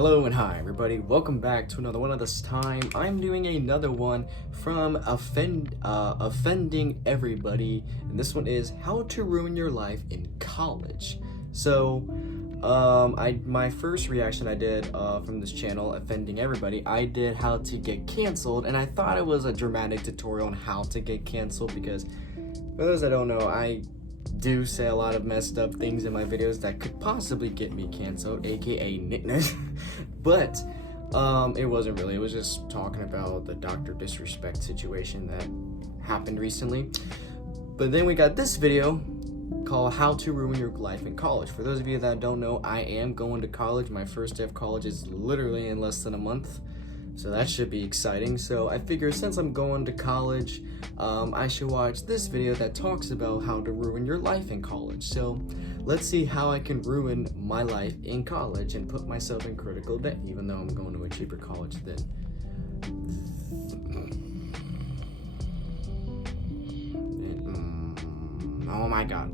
Hello and hi everybody, welcome back to another one. This time I'm doing another one from Offending Everybody, and this one is how to ruin your life in college. So my first reaction I did from this channel, Offending Everybody, I did how to get canceled, and I thought it was a dramatic tutorial on how to get canceled because for those that don't know, I do say a lot of messed up things in my videos that could possibly get me canceled, aka nicknames. But it wasn't really, it was just talking about the Dr. Disrespect situation that happened recently. But then we got this video called How to Ruin Your Life in College. For those of you that don't know, I am going to college. My first day of college is literally in less than a month, so that should be exciting. So I figure since I'm going to college, I should watch this video that talks about how to ruin your life in college. So let's see how I can ruin my life in college and put myself in critical debt, even though I'm going to a cheaper college than oh my god.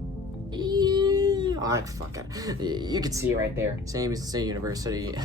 Fuck it. You can see it right there. Same as State University.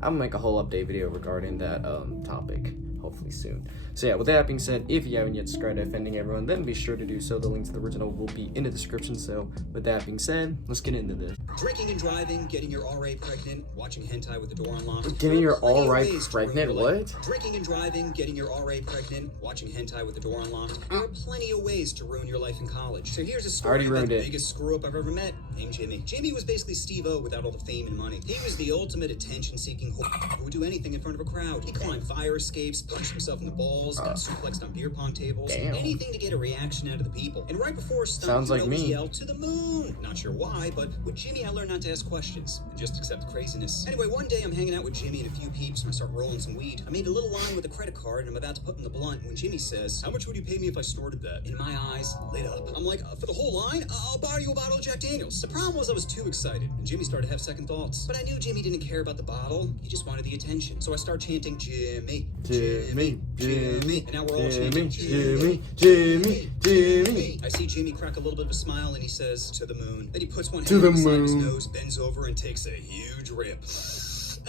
I'm gonna make a whole update video regarding that topic, hopefully soon. So yeah, with that being said, if you haven't yet subscribed to Offending Everyone, then be sure to do so. The link to the original will be in the description. So with that being said, let's get into this. Drinking and driving, getting your RA pregnant, watching hentai with the door unlocked. Getting your RA pregnant? What? Drinking and driving, getting your RA pregnant, watching hentai with the door unlocked. There are plenty of ways to ruin your life in college. So here's a story about the biggest screw up I've ever met, named Jimmy. Jimmy was basically Steve-O without all the fame and money. He was the ultimate attention-seeking who would do anything in front of a crowd. He climbed fire escapes, punched himself in the balls, got suplexed on beer pong tables, anything to get a reaction out of the people. And right before stunts, he always yelled to the moon. Not sure why, but with Jimmy I learned not to ask questions and just accept craziness. Anyway, one day I'm hanging out with Jimmy and a few peeps and I start rolling some weed. I made a little line with a credit card and I'm about to put in the blunt when Jimmy says, "How much would you pay me if I snorted that?" And my eyes lit up. I'm like, "For the whole line? I'll buy you a bottle of Jack Daniels." The problem was I was too excited and Jimmy started to have second thoughts. But I knew Jimmy didn't care about the bottle. He just wanted the attention. So I start chanting, "Jimmy, Jimmy, Jimmy." And now we're all chanting, "Jimmy, Jimmy, Jimmy." I see Jimmy crack a little bit of a smile and he says, "To the moon." Then he puts one hand inside his nose, bends over and takes a huge rip.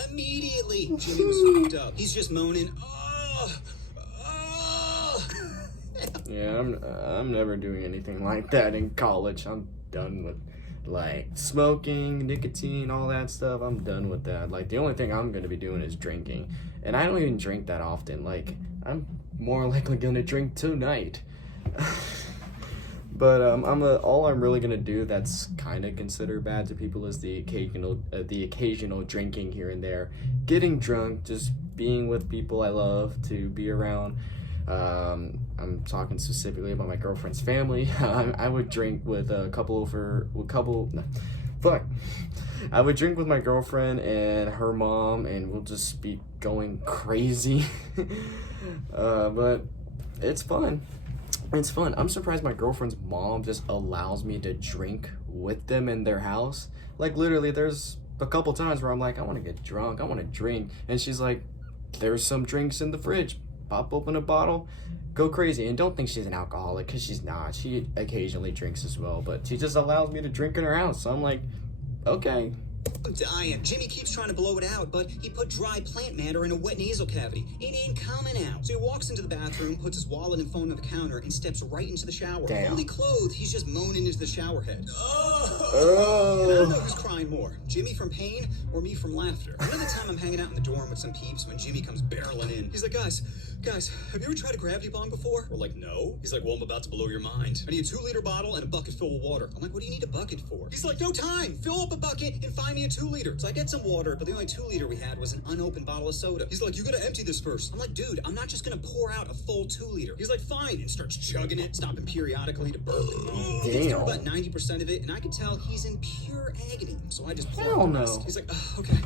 Immediately, Jimmy was fucked up. He's just moaning, "Oh, oh." Yeah, I'm never doing anything like that in college. I'm done with like smoking, nicotine, all that stuff. I'm done with that. Like the only thing I'm gonna be doing is drinking, and I don't even drink that often. Like I'm more likely gonna drink tonight. But all I'm really gonna do that's kind of considered bad to people is the occasional drinking here and there, getting drunk, just being with people I love to be around. I'm talking specifically about my girlfriend's family. I would drink with I would drink with my girlfriend and her mom, and we'll just be going crazy. But it's fun. It's fun. I'm surprised my girlfriend's mom just allows me to drink with them in their house. Like literally there's a couple times where I'm like, I want to get drunk, I want to drink, and she's like, there's some drinks in the fridge, pop open a bottle, go crazy. And don't think she's an alcoholic, because she's not. She occasionally drinks as well, but she just allows me to drink in her house. So I'm like, okay. I'm dying. Jimmy keeps trying to blow it out, but he put dry plant matter in a wet nasal cavity. It ain't coming out. So he walks into the bathroom, puts his wallet and phone on the counter, and steps right into the shower. Damn. Fully clothed, he's just moaning into the shower head. Oh! And I don't know who's crying more, Jimmy from pain or me from laughter. Another time I'm hanging out in the dorm with some peeps when Jimmy comes barreling in. He's like, guys, have you ever tried a gravity bomb before? We're like, no. He's like, well, I'm about to blow your mind. I need a 2-liter bottle and a bucket filled with water. I'm like, what do you need a bucket for? He's like, no time. Fill up a bucket and find me a 2-liter. So I get some water, but the only 2-liter we had was an unopened bottle of soda. He's like, you gotta empty this first. I'm like, dude, I'm not just gonna pour out a full 2-liter. He's like, fine, and starts chugging it, stopping periodically to burp. He gets through about 90% of it, and I can tell he's in pure agony. So I just pour out the rest. He's like, okay.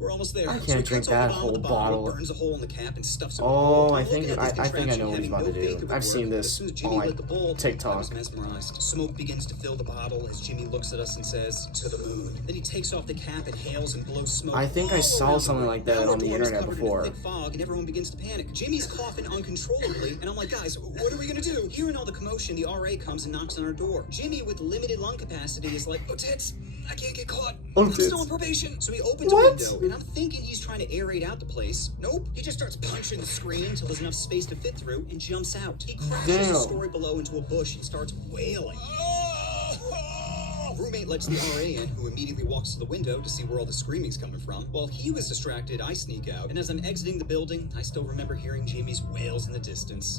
We're almost there. I can't drink that whole bottle. Burns a hole in the cap and stuffs it. Oh, I think I know what he's about to do. I've seen this on like TikTok. I was mesmerized. Smoke begins to fill the bottle as Jimmy looks at us and says, "To the moon." Then he takes off the cap, inhales, and blows smoke. I think I saw something like that on the internet before. Thick fog, and everyone begins to panic. Jimmy's coughing uncontrollably, and I'm like, guys, what are we gonna do? Hearing all the commotion, the RA comes and knocks on our door. Jimmy, with limited lung capacity, is like, oh tits. I can't get caught. Oh, I'm still on probation. So he opens a window, and I'm thinking he's trying to aerate out the place. Nope. He just starts punching the screen until there's enough space to fit through and jumps out. He crashes the story below into a bush and starts wailing. Roommate lets the RA in, who immediately walks to the window to see where all the screaming's coming from. While he was distracted, I sneak out, and as I'm exiting the building, I still remember hearing Jamie's wails in the distance.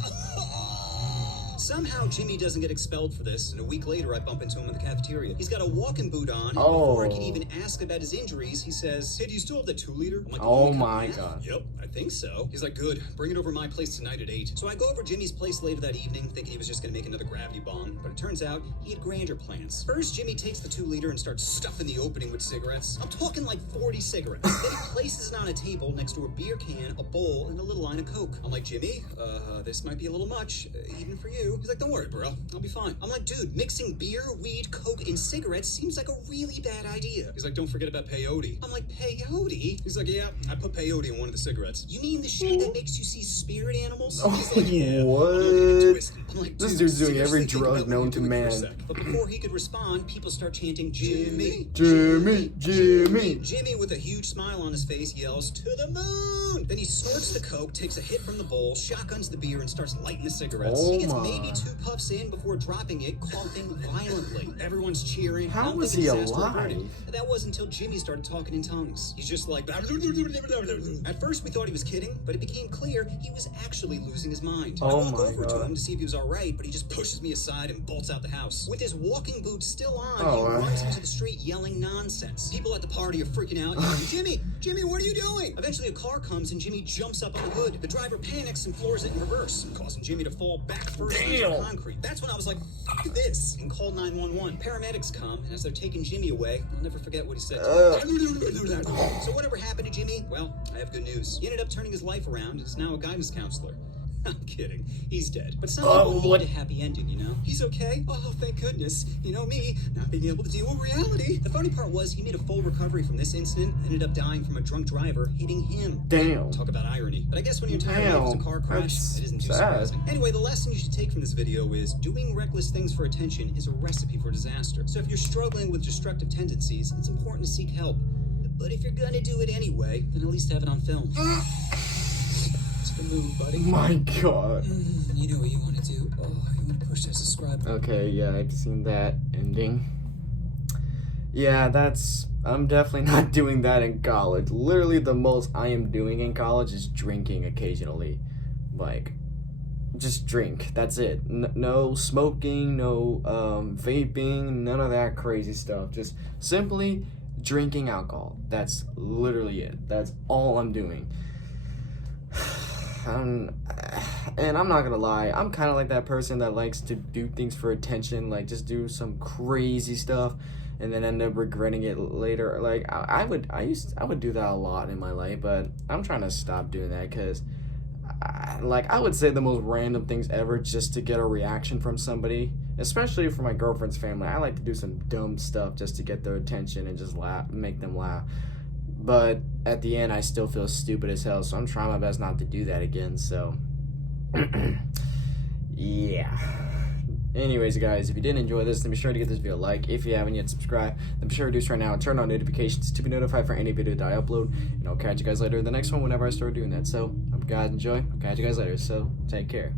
Somehow, Jimmy doesn't get expelled for this, and a week later, I bump into him in the cafeteria. He's got a walking boot on, and before I can even ask about his injuries, he says, "Hey, do you still have that 2-liter?" I'm like, "Oh my God." "Yep, I think so." He's like, "Good, bring it over my place tonight at 8. So I go over Jimmy's place later that evening, thinking he was just gonna make another gravity bomb, but it turns out he had grander plans. First, Jimmy takes the 2-liter and starts stuffing the opening with cigarettes. I'm talking like 40 cigarettes. Then he places it on a table next to a beer can, a bowl, and a little line of Coke. I'm like, "Jimmy, this might be a little much, even for you." He's like, "Don't worry, bro. I'll be fine." I'm like, "Dude, mixing beer, weed, Coke, and cigarettes seems like a really bad idea." He's like, "Don't forget about peyote." I'm like, "Peyote?" He's like, "Yeah, I put peyote in one of the cigarettes." "You mean the shit that makes you see spirit animals?" He's like, "Yeah." What? I'm like, This dude's doing every drug known to for a man. sec. But before he could respond, people start chanting, "Jimmy, Jimmy, Jimmy. Jimmy," with a huge smile on his face, yells, "To the moon!" Then he snorts the Coke, takes a hit from the bowl, shotguns the beer, and starts lighting the cigarettes. Oh he gets my. maybe 2 puffs in before dropping it, coughing violently. Everyone's cheering. How I don't was think he he's asked for a alive? verdict. That wasn't until Jimmy started talking in tongues. He's just like... At first, we thought he was kidding, but it became clear he was actually losing his mind. I Oh walk my over to God. him to see if he was all right, but he just pushes me aside and bolts out the house. With his walking boots still on, Oh, he runs into the street yelling nonsense. People at the party are freaking out, yelling, "Jimmy, Jimmy, what are you doing?" Eventually, a car comes and Jimmy jumps up on the hood. The driver panics and floors it in reverse, causing Jimmy to fall back first into the concrete. That's when I was like, "Fuck this," and called 911. Paramedics come, and as they're taking Jimmy away, I'll never forget what he said to me. So whatever happened to Jimmy? Well, I have good news. He ended up turning his life around and is now a guidance counselor. I'm kidding. He's dead. But some people need a happy ending, you know? He's okay. Oh, thank goodness. You know me, not being able to deal with reality. The funny part was he made a full recovery from this incident, ended up dying from a drunk driver hitting him. Damn. Talk about irony. But I guess when your entire life is a car crash, it isn't too surprising. Anyway, the lesson you should take from this video is doing reckless things for attention is a recipe for disaster. So if you're struggling with destructive tendencies, it's important to seek help. But if you're gonna do it anyway, then at least have it on film. The move, buddy. My God. You know what you want to do. Oh, you want to push that subscribe. Okay, yeah, I've seen that ending. Yeah, I'm definitely not doing that in college. Literally the most I am doing in college is drinking occasionally. Like, just drink. That's it. No smoking, no vaping, none of that crazy stuff. Just simply drinking alcohol. That's literally it. That's all I'm doing. And I'm not gonna lie, I'm kind of like that person that likes to do things for attention, like just do some crazy stuff and then end up regretting it later. Like I would do that a lot in my life, but I'm trying to stop doing that because I would say the most random things ever just to get a reaction from somebody, especially for my girlfriend's family. I like to do some dumb stuff just to get their attention and just laugh, make them laugh. But at the end, I still feel stupid as hell, so I'm trying my best not to do that again, so... yeah. Anyways, guys, if you did enjoy this, then be sure to give this video a like. If you haven't yet subscribed, then be sure to do so right now and turn on notifications to be notified for any video that I upload. And I'll catch you guys later in the next one whenever I start doing that. So, hope you guys enjoy. I'll catch you guys later, so take care.